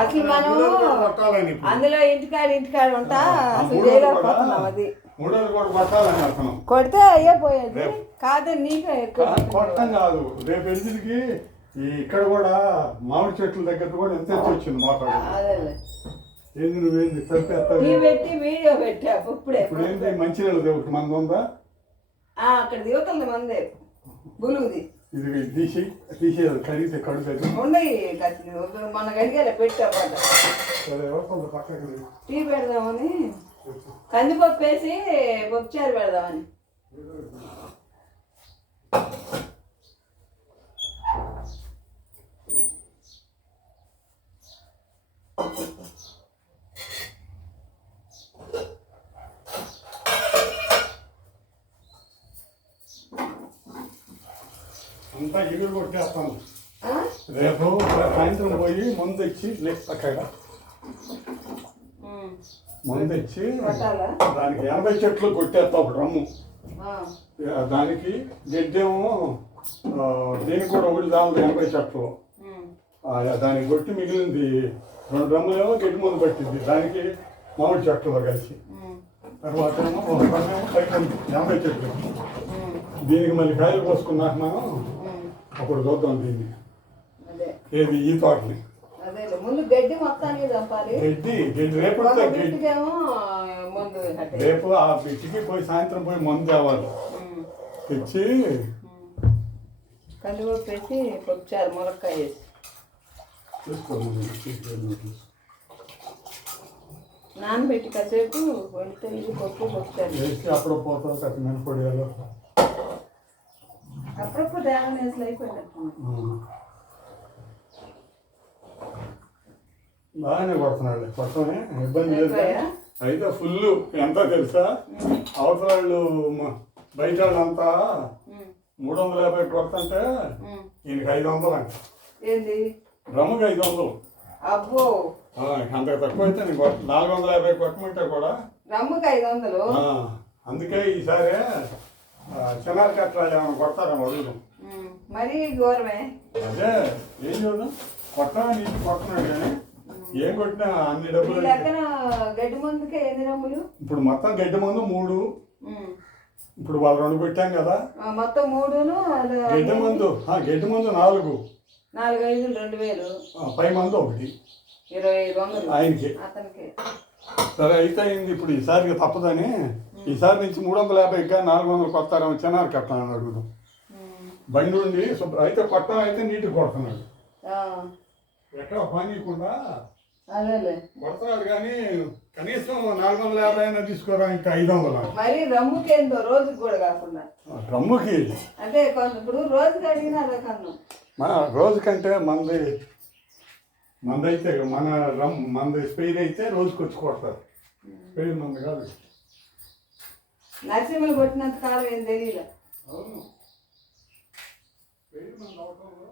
అసలు మనం అందులో ఇంటికాడ ఉంటా అసలు చేయలేకపోతున్నాం. అది కొడితే అయ్యే పోయేది కాదు. నీకే కొట్టం కాదు. రేపు ఎందుకు ఇక్కడ కూడా మామిడి చెట్ల దగ్గర కూడా ఎంత వచ్చింది మోటార్. ఏంది నువ్వేంది పెట్టి వీడియో పెట్టా ఇప్పుడే. ఇప్పుడు ఏంటి మంచినీళ్ళు ఒకటి మంది ఉందా అక్కడ దిగుతుంది మంది బులుగుది. ఇది తీసేది కడిగితే కడుగు ఉన్నాయి మన గడిగేలా పెట్టా పక్కకి టీ పెడదామని కందిపప్పు వేసి పప్పుచారు పెడదామని. అంతా ఎగురు కొట్టేస్తాను. రేపు సాయంత్రం పోయి మందు తెచ్చి అక్కడ మందు తెచ్చి దానికి 80 చెట్లు కొట్టేస్తా ఒక డ్రమ్ము. దానికి గడ్డేమో దీనికి కూడా ఒకటి దాని 80 చెట్లు దానికి కొట్టి మిగిలింది 2 డ్రమ్ములేమో గడ్డి మందు పట్టింది దానికి మామిడి చెట్లు కలిసి. తర్వాత ఏమో 80 చెట్లు దీనికి మళ్ళీ కాయలు కోసుకున్నాక మనం అప్పుడు చూద్దాం దీన్ని. ఏది ఈ తోటని గడ్డి మొత్తానికి గడ్డి రేపు ఆ బిట్టికి పోయి సాయంత్రం పోయి మందు తేవాలి. తెచ్చి కందిపప్పు వేసి పప్పుచారు ములక్కాయ వేసి నానబెట్టి కాసేపు వండితే పప్పు పప్పుచారు వేసి అప్పుడు పోతాం కట్టి మినపొడియాలో అప్పుడప్పుడు డ్యామేజ్లు అయిపోయినట్టు. బాగానే కొడుతున్నాడు. కొట్టమే ఇబ్బంది లేదు. అయితే ఫుల్ ఎంత తెలుసా అవతల వాళ్ళు బయట వాళ్ళంతా 350 కొడుతుంటే ఈయనకి 500 అంట. ఏంది డ్రమ్ముకి 500. అబ్బో అంత తక్కువ అయితే నేను 450 కొట్టమంటే కూడా డ్రమ్ముకి 500. అందుకే ఈసారి చిన్నారు కట్టాలి ఏమైనా కొడతారేమో అడుగుదాం. మరీ ఘోరమే. అదే ఏం చూద్దాం కొట్టమే నీటి కొట్టన్నాడు కానీ ఏం కొట్టినా అన్ని డబ్బులు. గడ్డి మందుకే ఎన్ని డ్రమ్ములు? ఇప్పుడు మొత్తం గడ్డి మందు 3. ఇప్పుడు వాళ్ళు 2 పెట్టాం కదా మొత్తం 3ను. గడ్డి మందు 4. 4 5 2000. పై మందు 1 2500 ఆయనకి అతనికి. సరే అయితే అయింది. ఇప్పుడు ఈసారికి తప్పదని ఈసారి నుంచి 350గా 400 కొత్తారేమో చిన్నారు కట్టాలని అడుగుదాం. బండి ఉండి అయితే కొట్టం అయితే నీటి కొడుతున్నాడు. ఎక్కడ పనికుండా కొడుతున్నాడు కానీ కనీసం 450 అయినా తీసుకోరా. ఇంకా 500 మరి రమ్ముకి ఏందో రోజుకి కూడా కాకుండా రమ్ముకి అంటే ఇప్పుడు రోజుకి అడిగిన అదకన్నా రోజుకంటే మంది అయితే మంది స్పైర్ అయితే రోజుకి వచ్చి కొడతారు. స్పైర్ మంది కాదు. నరసింహలు కొట్టినంత కాలం ఏం తెలియలే. అవును స్పైర్ మంది అవటంలో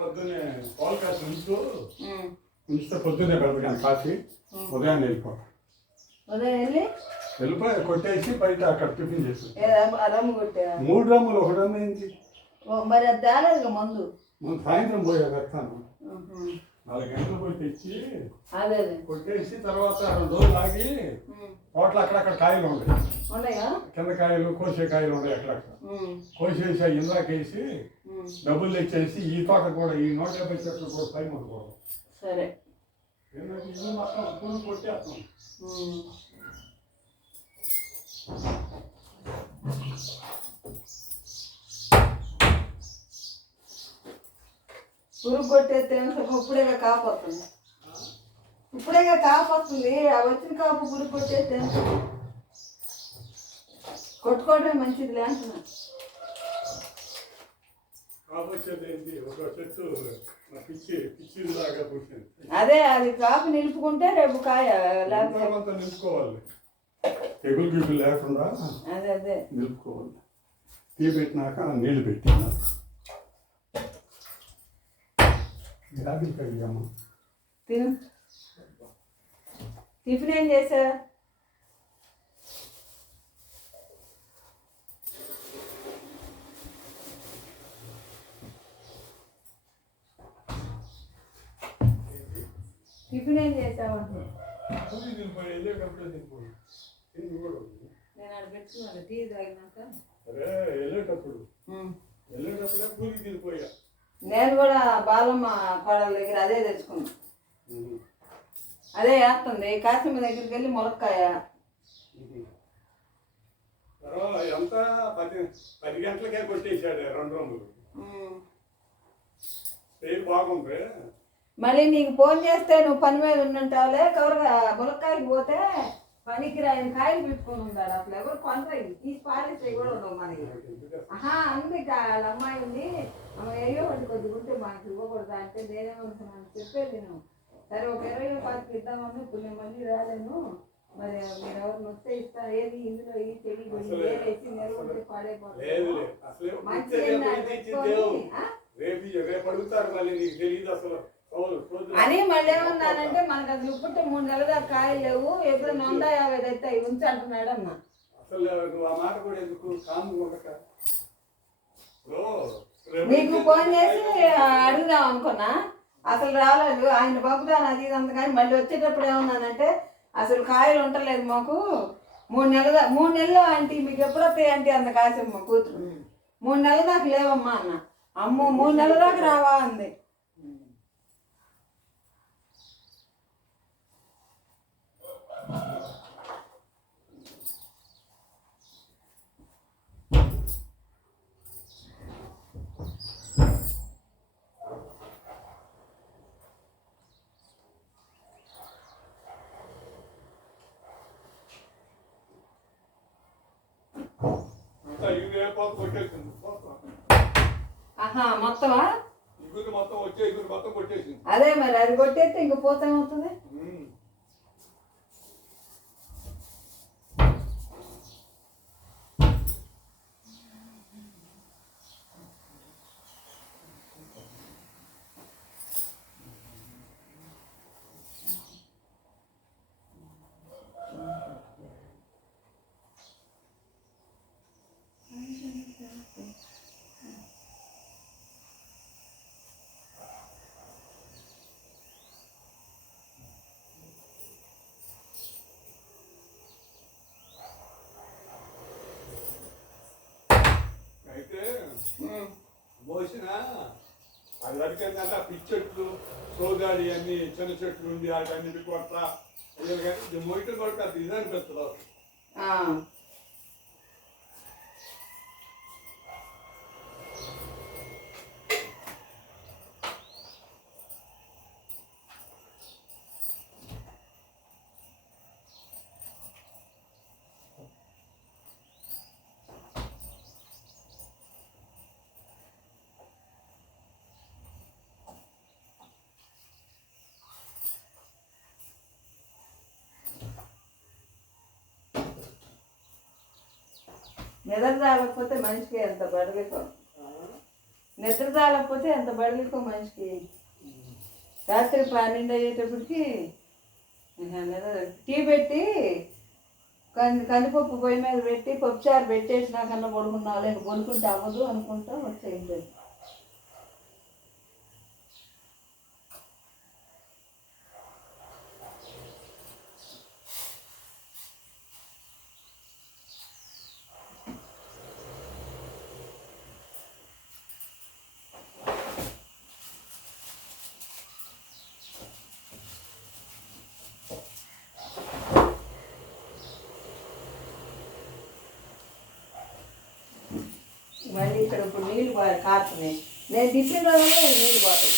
పొద్దున్నే పాలు కాసి ఉంచితే పొద్దున్నే పెడతా కానీ కాఫీ ఉదయాన్నే వెళ్ళిపోతాం. వెళ్ళిపోయి కొట్టేసి బయట అక్కడ టిఫిన్ చేసి 3 డ్రమ్ములు 1 డ్రమ్ ఏంటి మరి అది తేలేదు మందు. సాయంత్రం పోయా పెడతాను. 4 గంటలు పోయి తెచ్చి కొట్టేసి తర్వాత 2 రోజులు ఆగి తోటలు అక్కడక్కడ కాయలు ఉంటాయి. కింద కాయలు కోసే కాయలు ఉంటాయి. అక్కడక్కడ కోసేసి ఇందాకేసి డబ్బులు తెచ్చేసి ఈ తోట కూడా ఈ 150 చెట్లు కూడా టైం అనుకోవడం. సరే ఇది మొత్తం పూలు కొట్టేస్తాం. పురుగు కొట్టేస్తే ఇప్పుడేగా కాపు వస్తుంది. వచ్చిన కాపు పురుగు కొట్టేస్తే కొట్టుకోవడమే మంచిది లేంటున్నా. అదే అది కాపు నిలుపుకుంటే రేపు కాయ నిలుపుకోవాలి. తెగులు గీపులు లేకుండా అదే నిలుపుకోవాలి. టీ పెట్టినాక నీళ్ళు పెట్టినా యాపిల్ కడిగామ్మా. తిను. టిఫిన్ ఏం చేసా? టిఫిన్ ఏం చేసావంటే నేను అక్కడ పెట్టుకున్నాను టీ తాగినాక. వెళ్ళేటప్పుడే పూరికి తిరిగిపోయా. నేను కూడా బాలమ్మ కోడల దగ్గర అదే తెచ్చుకున్నా. అదే వేస్తుంది. కాసిమ దగ్గరికి వెళ్ళి ములక్కాయ. ఎంత 10 గంటలకే కొట్టేశాడు 2 రూములు. బాగుంది. మళ్ళీ నీకు ఫోన్ చేస్తే నువ్వు పని మీద ఉన్నంటావులే. కవరగా ములక్కాయకి పోతే పనికి రాయని కాయలు పెట్టుకొని ఉన్నాడు. అసలు ఎవరు కొంటాయి తీసి పారేస్తే కూడా ఉండవు మనకి. అందుకే వాళ్ళ అమ్మాయి ఉంది, అయ్యో వాటి కొద్దిగా ఉంటే మాకు ఇవ్వకూడదా అంటే నేనేమనుకున్నాను చెప్పేది నేను. సరే ఒక 20 ఇద్దామని. ఇప్పుడు నేను మళ్ళీ రాలేను, మరి మీరు ఎవరిని వస్తే ఇస్తారు. ఏది ఇందులో ఈ చెడి వేసి నిలబడితే పాడైపోతుంది. అని మళ్ళీ ఏమన్నానంటే మనకు అది ఇప్పుంటే 3 నెలల దాకా కాయలు లేవు, ఎప్పుడు 150 తెస్తాయి ఉంచి అంటున్నాడు అన్న. నీకు ఫోన్ చేసి అడుగుదాం అనుకున్నా, అసలు రాలేదు. ఆయన పంపుతాను అది ఇది అంత. కానీ మళ్ళీ వచ్చేటప్పుడు ఏమన్నానంటే అసలు కాయలు ఉండలేదు మాకు 3 నెలలు అంటే మీకు ఎప్పుడు వస్తాయి అంటే అంత కాసేమ్మ కూతురు. 3 నెలల దాకా లేవమ్మా అన్న. అమ్మో 3 నెలల దాకా రావా అంది. మొత్తమా? అదే మరి అది కొట్టేస్తే ఇంక పోతే ఏమవుతుంది? మోసిన అది వరకేందంటే పిచ్చి చెట్లు సోదాడి అన్ని చిన్న చెట్లు ఉంది వాటన్ని కొట్ట మొయిట కొట్ట అది ఇది అనిపిస్తుంది. నిద్ర తాగకపోతే మనిషికి ఎంత బడలికో. నిద్ర తాగకపోతే ఎంత బడలికో మనిషికి. రాత్రి 12 అయ్యేటప్పటికి టీ పెట్టి కందిపప్పు పొయ్యి మీద పెట్టి పప్పుచారు పెట్టేసి నాకన్నా పడుకున్నావు. నేను కొనుక్కుంటే అవ్వదు అనుకుంటా వచ్చేయండి. మళ్ళీ ఇక్కడ ఇప్పుడు నీళ్ళు కారుతున్నాయి. నేను తిప్పిన రోజుల్లో నీళ్ళు పోతాయి.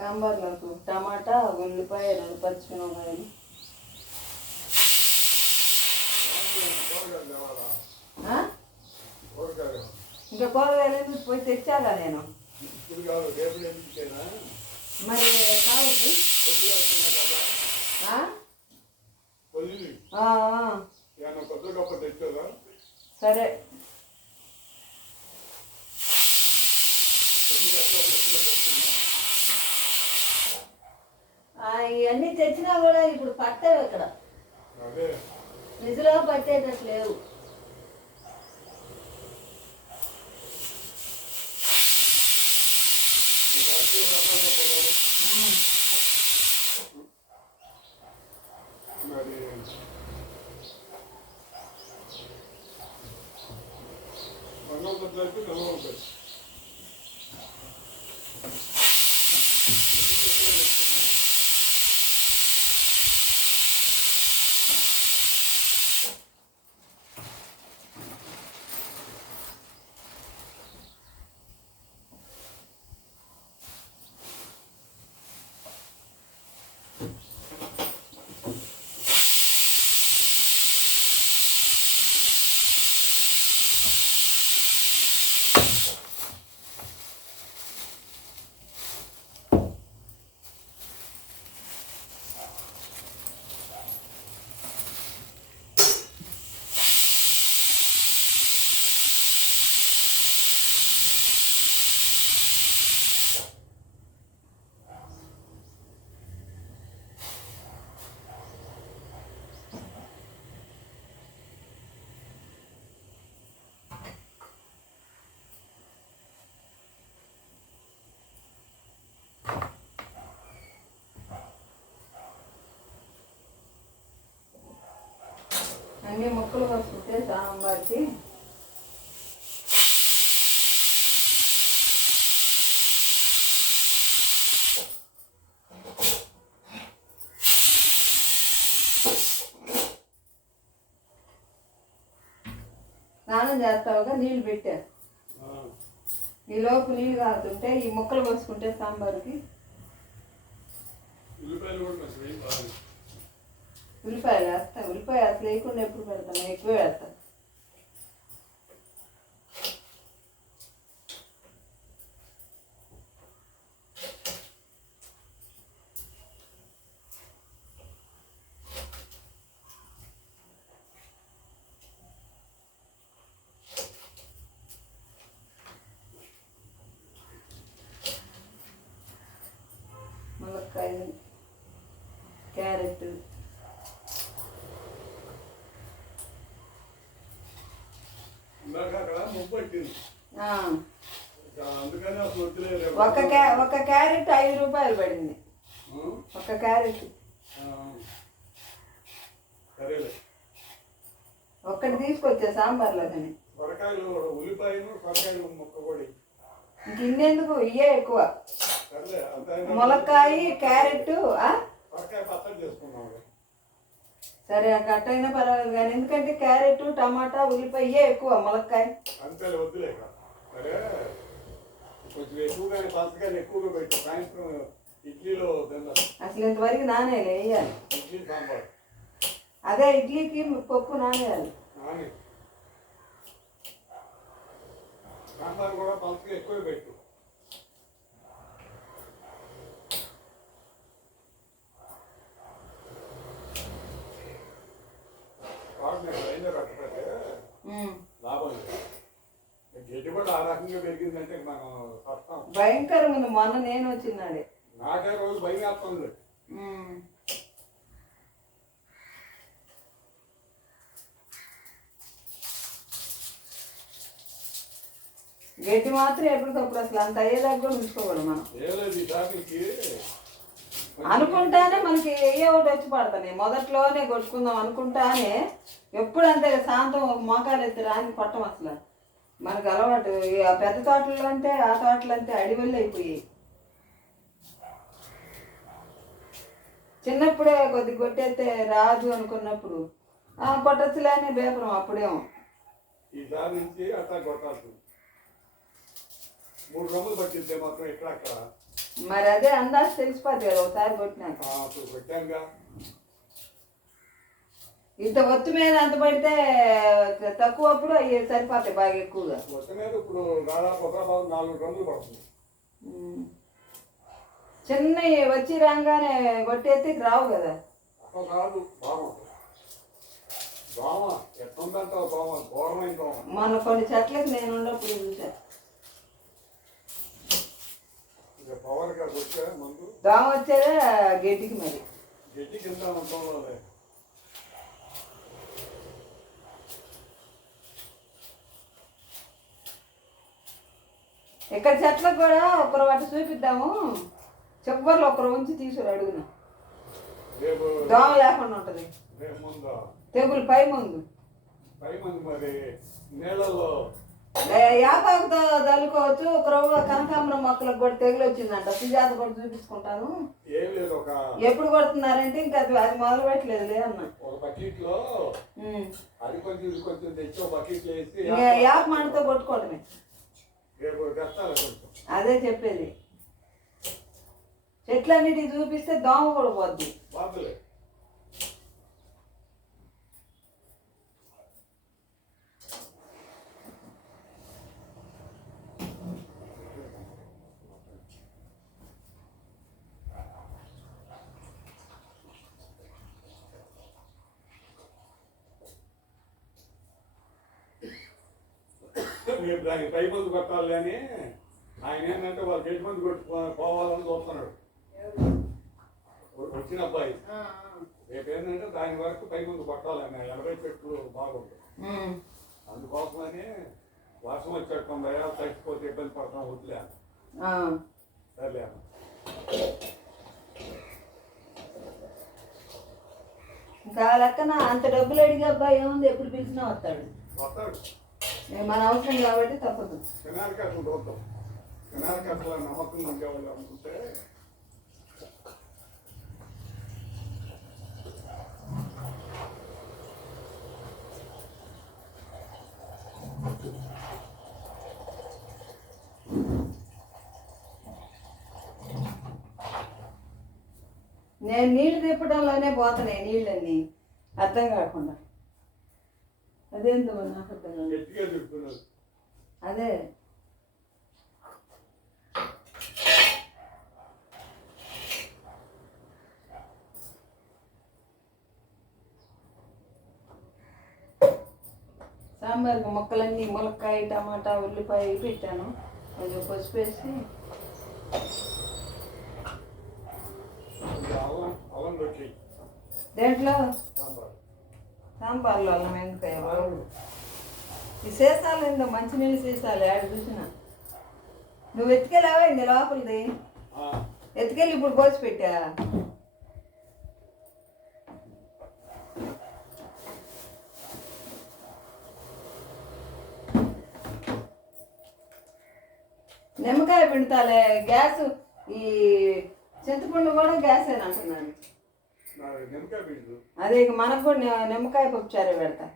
సాంబార్లోకి టమాటా ఉల్లిపాయ 2 పచ్చిమిరపకాయలు. ఇంకా కూరగాయలు ఎందుకు పోయి తెచ్చాగా నేను. మరి కావచ్చు. సరే ఇవన్నీ తెచ్చినా కూడా ఇప్పుడు పట్టేవి ఇక్కడ నిజంగా పట్టేటట్టు లేవు. అన్ని ముక్కలు వస్తుంటే సాంబార్కి స్నానం చేస్తావుగా నీళ్ళు పెట్టా. ఈ లోపు నీళ్ళు కాగుతుంటే ఈ ముక్కలు పోసుకుంటే సాంబార్కి ఉల్లిపాయలు వేస్తా. ఉల్లిపాయ అసలు వేయకుండా ఎప్పుడు పెడతాను, ఎక్కువ వేస్తాను. ములక్కాయలు, క్యారెట్, ఒక క్యారెట్ 5 రూపాయలు పడింది. ఒక క్యారెట్ ఒక్కటి తీసుకొచ్చా సాంబార్లో. కానీ ఇంక ఇన్నెందుకు, ఇవే ఎక్కువ. ములక్కాయ, క్యారెట్. సరే కట్టయినా పర్వాలేదు కానీ ఎందుకంటే క్యారెట్, టమాటా, ఉల్లిపాయ ఇవే ఎక్కువ. ములక్కాయ అసలు ఇంతవరకు నానేయాలి, వేయాలి. అదే ఇడ్లీకి పప్పు నానేయాలి. ఎక్కువ పెట్టు. భయంకరంగా ఉంది. మొన్న నేను వచ్చినాడే నాకే రోజు భయం వేస్తుంది. గడ్డి మాత్రం ఎప్పటికప్పుడు అసలు అంత అయ్యేదాకా కూడా ఉంచుకోకూడదు మనం. అనుకుంటానే మనకి ఏ ఒకటి వచ్చి పడతాయి. మొదట్లోనే కొట్టుకుందాం అనుకుంటానే ఎప్పుడు అంతే శాంతం మోకాలు ఎత్తి రాని కొట్టం. అసలు మనకు అలవాటు. ఆ పెద్ద తోటలు అంటే ఆ తోటలు అంటే అడివెళ్ళి అయిపోయాయి. చిన్నప్పుడే కొద్ది కొట్టేస్తే రాదు అనుకున్నప్పుడు కొట్టచ్చులేనే బేపరం. అప్పుడేమో ఈసారి నుంచి అట్లా కొట్టాల్సింది. 3 రమ్మలు పట్టిందే మాత్రం ఇక్కడ అక్కడ మరి అదే అందాజు తెలిసిపోద్ది కదా ఒకసారి కొట్టినాక. అప్పుడు కొట్టానుగా. ఇంత ఒత్తు మీద అంత పడితే తక్కువ అప్పుడు అవి సరిపోతాయి బాగా ఎక్కువగా. ఒత్తు మీద ఇప్పుడు దాదాపు 4 డ్రమ్ములు పడుతుంది. చిన్నవి వచ్చి రాగానే కొట్టేస్తే రావు కదా. అప్పుడు కాదు దోమ ఎట్లుందంటే దోమ ఘోరమైన దోమ. మొన్న కొన్ని చెట్లకి నేను ఉన్నప్పుడు చూసా పవర్ గారికి వచ్చా మందు. దోమ వచ్చేదే గడ్డికి మరి. గడ్డి కింద ఉండటంలో ఇక్కడ చెట్లకు కూడా ఒకరు వాటి చూపిద్దాము. చివరిలో ఒకరు ఉంచి తీసుకురు అడుగున దోమ లేకుండా ఉంటది. తెగులు పై ముందు మరి నీళ్ళలో యాపాకుతో చల్లుకోవచ్చు. ఒకరోజు కనకాంబరం మొక్కలకు కూడా తెగులు వచ్చిందంట. సుజాత కూడా చూపించుకుంటాను. ఎప్పుడు కొడుతున్నారంటే ఇంకా అది మొదలు పెట్టలేదు అన్న. యాప మనతో కొట్టుకోవడమే. అదే చెప్పేది. చెట్లన్నిటికి చూపిస్తే దోమ కూడా పోద్ది. దానికి పై మందు కొట్టాలి అని ఆయన ఏంటంటే వాళ్ళు గట్టి మందు పోవాలని చూస్తున్నాడు వచ్చిన అబ్బాయి. రేపు ఏంటంటే దాని వరకు పై మందు కొట్టాలని 80 చెట్లు బాగుంటాయి. అందుకోసమని వర్షం వచ్చేటప్పుడు తగ్గిపోతే ఇబ్బంది పడతాం వదిలే. సర్లే ఇంకా లెక్కన అంత డబ్బులు అడిగే అబ్బాయి ఏముంది, ఎప్పుడు పిలిచినా వస్తాడు. మన అవసరం కాబట్టి తప్పదు. నమ్మకం ఉండేవాళ్ళు అనుకుంటే నేను నీళ్లు తిప్పడంలోనే పోతున్నాయి నీళ్ళన్నీ అర్థం కాకుండా. అదేందో నాకు అర్థం కాదు. అదే సాంబార్కి ముక్కలన్నీ ములక్కాయ టమాటా ఉల్లిపాయ పెట్టాను. కొంచెం పసుపు వేసి దేంట్లో సాంబార్లో అల్లం ఎందుకయ్య బాబు. ఈ సీసాలు ఏందో మంచినీళ్ళు సీసాలు ఆడ చూసిన. నువ్వు ఎత్తుకెళ్ళావా ఇంక లోపలిది? ఎత్తుకెళ్ళి ఇప్పుడు పోసి పెట్టా. నిమ్మకాయ పిండుతాలే. గ్యాస్ ఈ చింతపండు కూడా గ్యాస్ అని అంటున్నాను. అదే ఇక మనకు కూడా నిమ్మకాయ పప్పుచారే పెడతా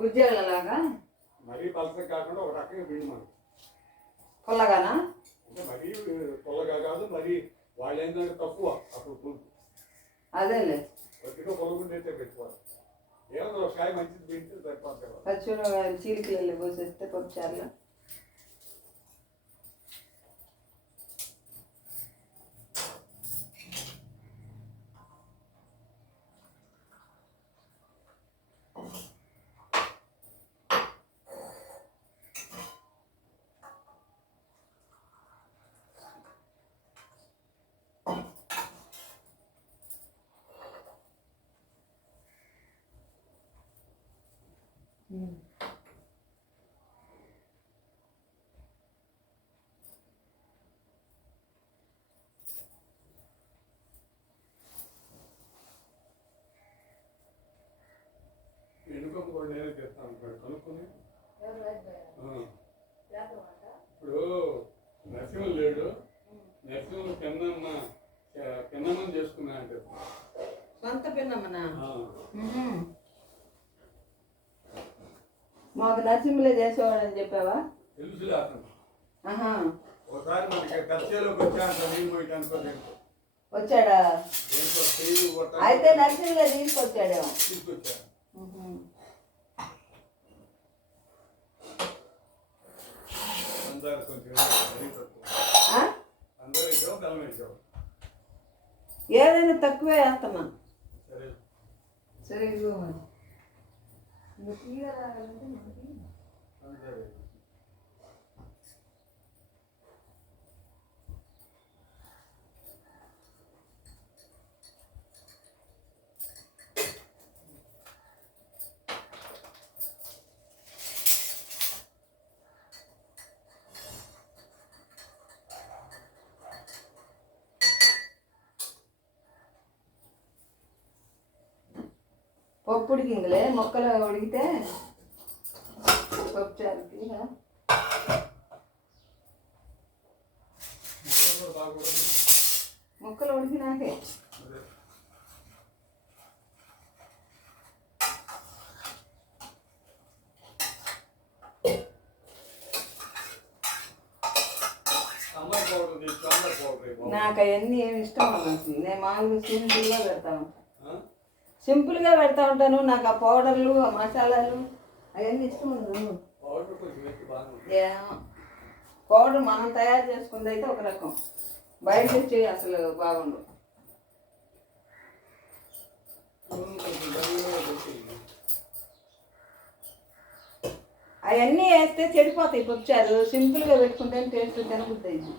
గుజ్జేళ్ళలాగా. మరీ పలసగా కాకుండా ఒక రకంగా పిండి మనం పుల్లగానా? మరీ పుల్లగా కాదు, మరి వాళ్ళు ఏంటంటే తక్కువ అప్పుడు పులుపు. అదేలే కొద్దిగా పొలగుండైతే పెట్టుకోవాలి. ఏమో ఒక కాయ మంచిది పిండి సరిపోతుంది. పచ్చిమిరపకాయలు చీలికలు పోసేస్తే పప్పుచారులో. ఎన్నుకొమ్మ కూడా నేనే చేస్తాను కనుక్కొని. ఇప్పుడు నరసింహులు లేడు, నరసింహులు పిన్నమ్మని చేసుకున్నా అంటే సొంత పిన్నమ్మనా? మాకు నరసింహులే చేసేవాడని చెప్పావా? తెలుసులే అతను. ఒకసారి మనకి కచ్చేలోకి వచ్చాక నీళ్ళు పోయటానికి వచ్చాడా? దేంట్లో చెయ్యి కొట్టాలి. అయితే నర్సింగ్లో తీసుకొచ్చాడేమో. తీసుకొచ్చాను. అందరు కొంచెం మరీ తక్కువ. అందరూ వేసావు, బెల్లం వేసావు. ఏదైనా తక్కువే వేస్తామా? సరే సరే ఇదిగో మరి. నువ్వు తీయగా రాగాలంటే మనకి అంతే. పప్పు ఉడికిందిలే, మొక్కలు ఉడికితే పప్పు చారుకి మొక్కలు ఉడికినాకే నాకు అవన్నీ ఏమి ఇష్టం అన్నది. నేను మామూలుగా సింపుల్గా పెడతా ఉంటాను. సింపుల్గా పెడతా ఉంటాను. నాకు ఆ పౌడర్లు, ఆ మసాలాలు అవన్నీ ఇష్టం ఉండదు. పౌడర్ మనం తయారు చేసుకుంది అయితే ఒక రకం, బయట వచ్చి అసలు బాగుండు. అవన్నీ వేస్తే చెడిపోతాయి పప్పుచారు. సింపుల్గా పెట్టుకుంటే టేస్ట్ తినబుద్ది అయింది.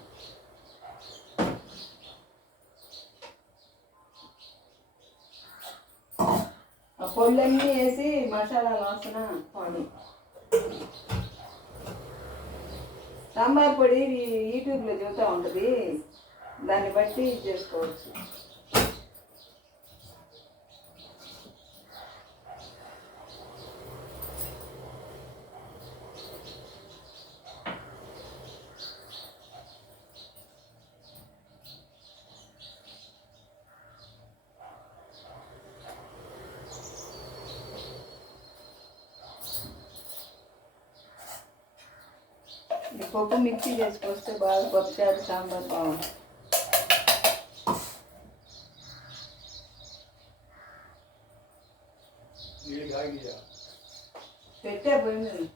ఆ పొళ్ళన్నీ వేసి మసాలా వాసన పాడు. సాంబార్ పొడి యూట్యూబ్లో చూస్తూ ఉంటుంది, దాన్ని బట్టి చేసుకోవచ్చు. పప్పు మిక్సీ చేసుకొస్తే బాగా పప్పుచారు సాంబార్ బాగుంటుంది. పెట్టే పోయింది.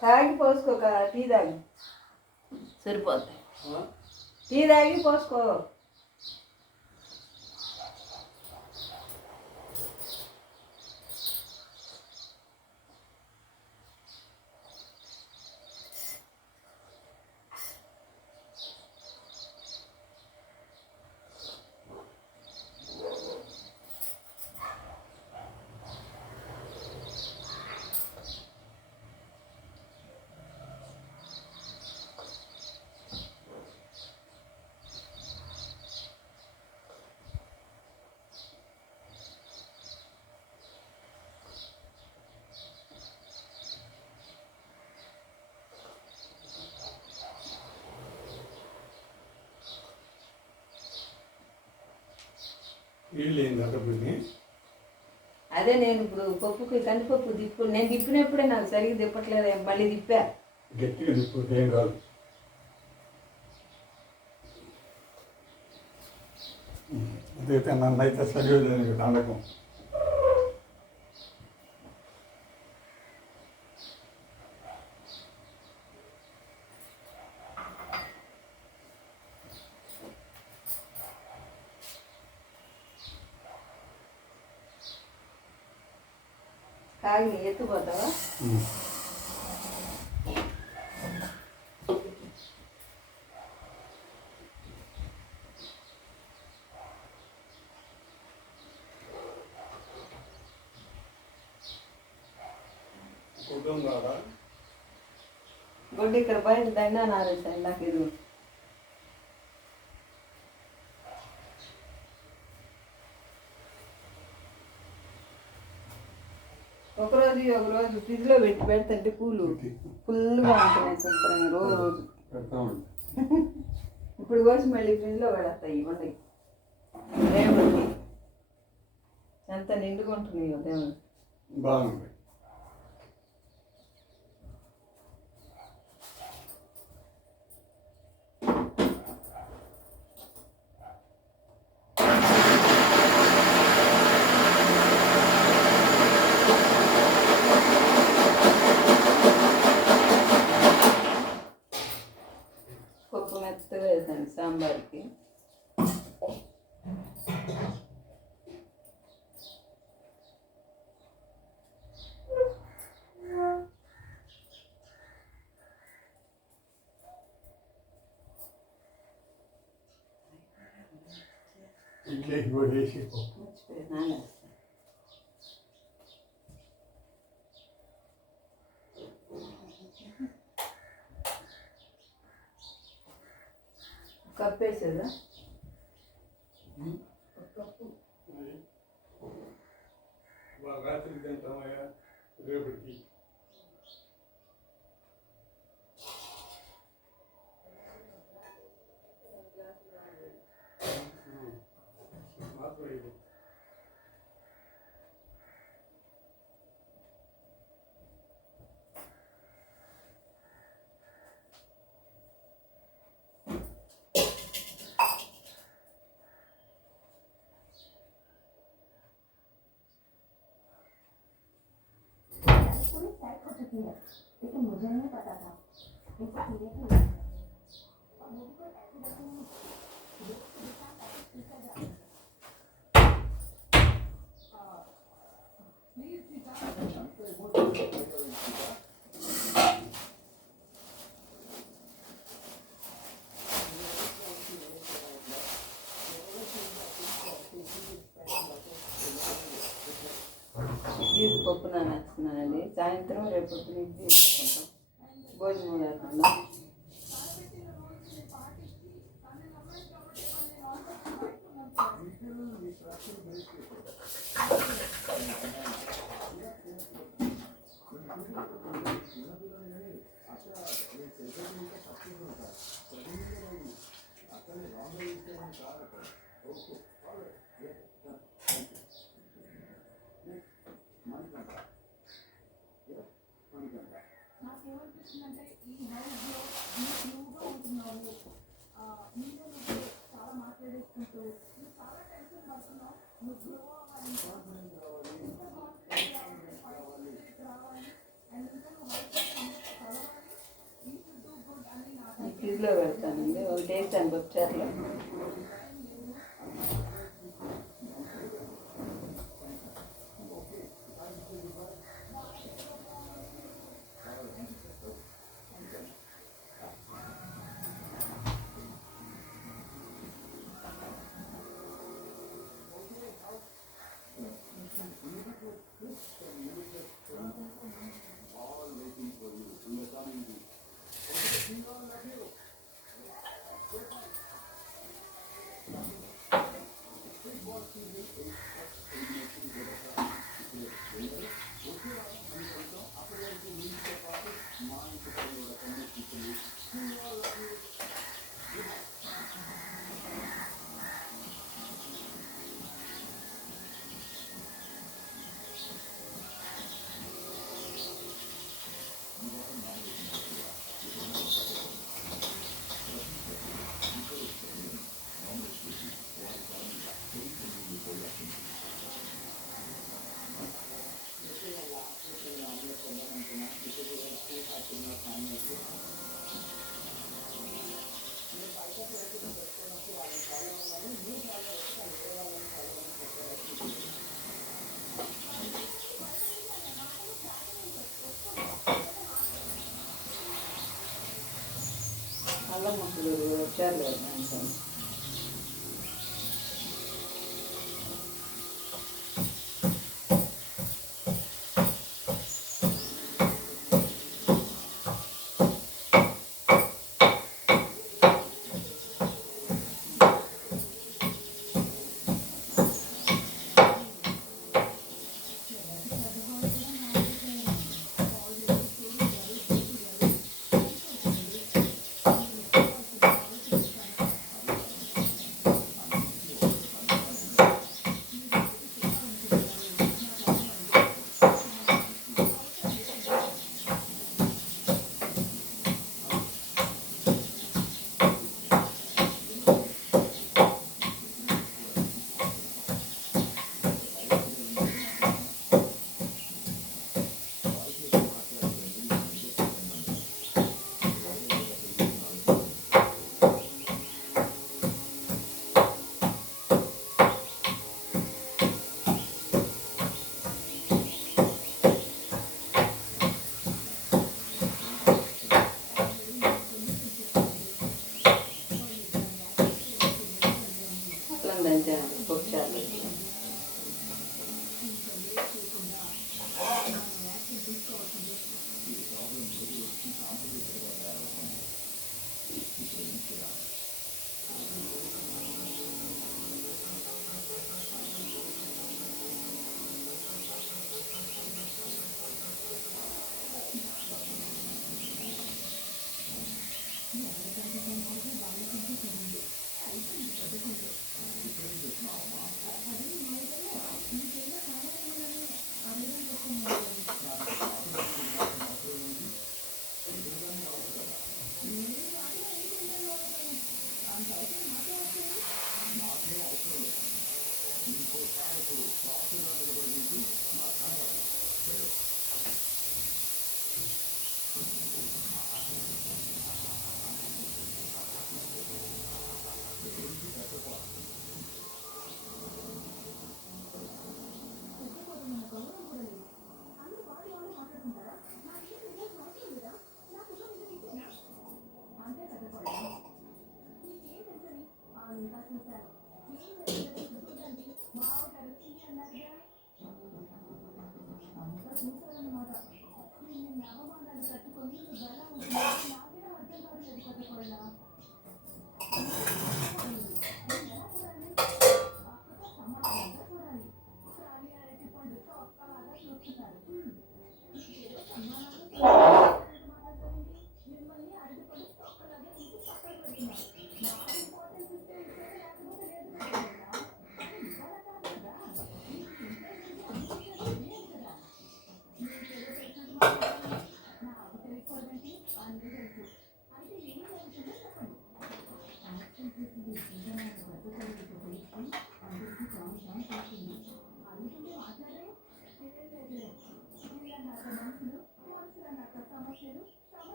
తాగి పోసుకోక, టీ తాగి సరిపోతాయి. టీ తాగి పోసుకో. అదే నేను ఇప్పుడు పప్పుకి కందిపప్పు నేను తిప్పినప్పుడే నాకు సరిగ్గా తిప్పట్లేదు, మళ్ళీ తిప్పా. గట్టిగా తిప్పు, ఏం కాదు. అదైతే నన్ను అయితే సరిగ్గా నాటకం. కాగి ఎత్తుపోతావా? గుడ్డు ఇక్కడ బయట దండా నారేసాను నాకు ఇది. ఒకరోజు ఫ్రిడ్జ్లో పెట్టి పెడుతుంటే పూలు ఫుల్గా ఉంటున్నాయి శుభ్రంగా రోజు పెడతామండి. ఇప్పుడు కోసి మళ్ళీ ఫ్రిడ్జ్లో పెడతాయి ఇవ్వండి దేవుడికి ఎంత నిండుగా ఉంటున్నాయో దేవుడు బాగుంది. పప్పు మెత్తగా వేసాను సాంబార్కి. ఇంట్లోకి కూడా వేసి మర్చిపోయాను కప్పు వేసేదా రాత్రికి తింటామయ్యా రేపటికి. लेकिन मुझे नहीं पता था ऐसा धीरे धीरे ఇడ్లీ పప్పు నానేస్తున్నానండి. సాయంత్రం రేపు పొద్దున ఇడ్లీ వేసుకుంటాం భోజనం లేకుండా. నాకేమనిపిస్తుందంటే ఈ హౌస్లో నువ్వుగా ఉంటున్నావు, నీలో నువ్వు చాలా మాట్లాడేసుకుంటూ నువ్వు చాలా టెన్షన్ పడుతున్నావు. నువ్వు గ్రో అవ్వాలి, ఇంకా కాన్ఫిడెంట్ రావాలి అండ్ ఇంకా నువ్వు హౌస్లో చదవాలి. ఈ షుడ్ డూ గుడ్ అని నాకు ఫ్రిడ్జ్లో పెడతానండి. ఒకటి వేసాను బొచ్చారులో. అల్లం ముక్కలు వచ్చారు దాంట్లో.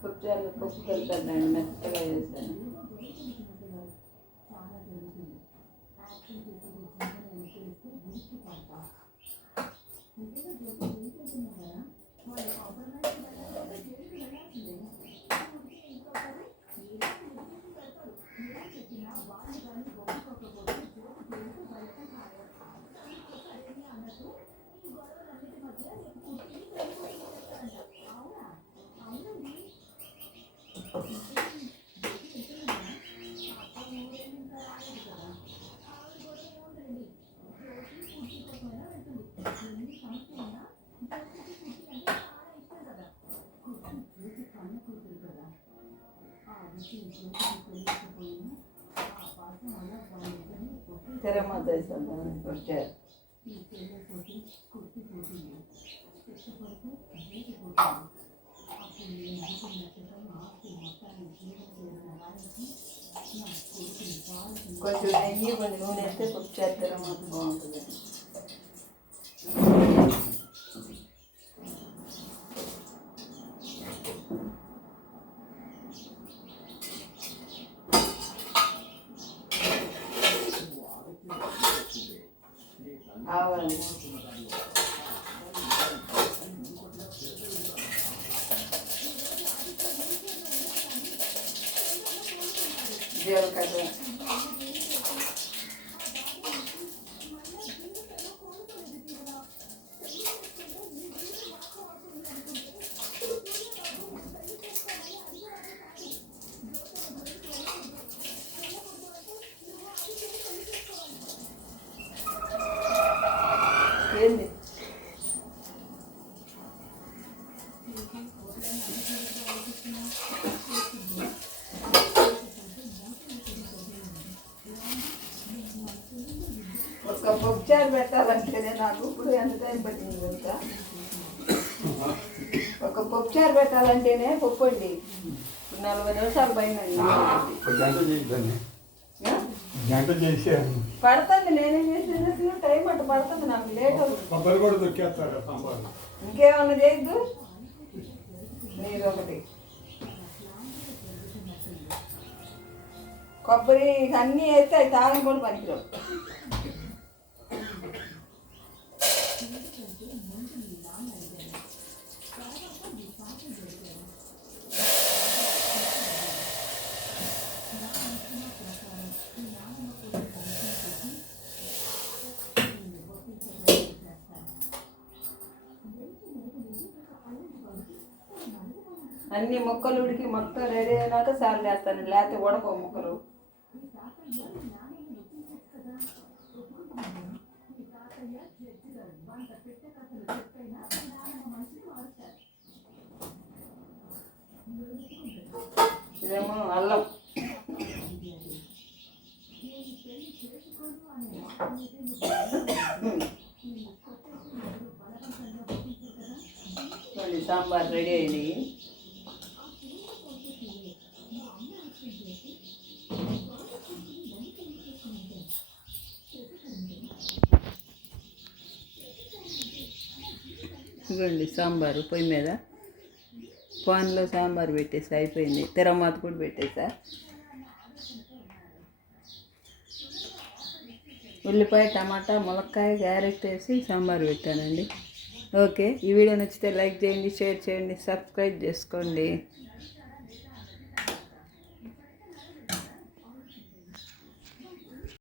పుట్టాలు పప్పు కలిపాను, మెత్తగా చేశాను. తిరగమాత వేసాను వచ్చారు. కొంచెం నెయ్యి కొంచెం నూనె వేస్తే వచ్చారు తిరగమాత బాగుంటుంది. ఆవాలు జీలకర్ర ఏంది ఒక పప్పుచారు పెట్టాలంటేనే నాకు ఇప్పుడు ఎంత టైం పట్టింది తెలుసా? ఒక పప్పుచారు పెట్టాలంటేనే పప్పు అండి 40 నిమిషాలు పైన గంట చేసాను పడుతుంది. నేనేం చేసేది టైం అట్టు పడుతుంది, నాకు లేట్ అవుతుంది. కొబ్బరి కూడా దొక్కేస్తారు సాంబార్. ఇంకేమన్నా చేయద్దు నీరు ఒకటి కొబ్బరి అన్నీ వేస్తే అవి తాగని కూడా పనికిరావు. అన్ని ముక్కలు ఉడికి మొత్తం రెడీ అయినాక సార్లు వేస్తాను, లేకపోతే ఉడకో ముక్కలు. ఇదేమో అల్లం, సాంబార్ రెడీ అయింది. ఇవ్వండి సాంబారు పొయ్యి మీద పాన్లో సాంబార్ పెట్టేసి అయిపోయింది. తిరమాత కూడా పెట్టేసా. ఉల్లిపాయ టమాటా ములక్కాయ క్యారెట్ వేసి సాంబార్ పెట్టానండి. ఓకే, ఈ వీడియో నచ్చితే లైక్ చేయండి, షేర్ చేయండి, సబ్స్క్రైబ్ చేసుకోండి.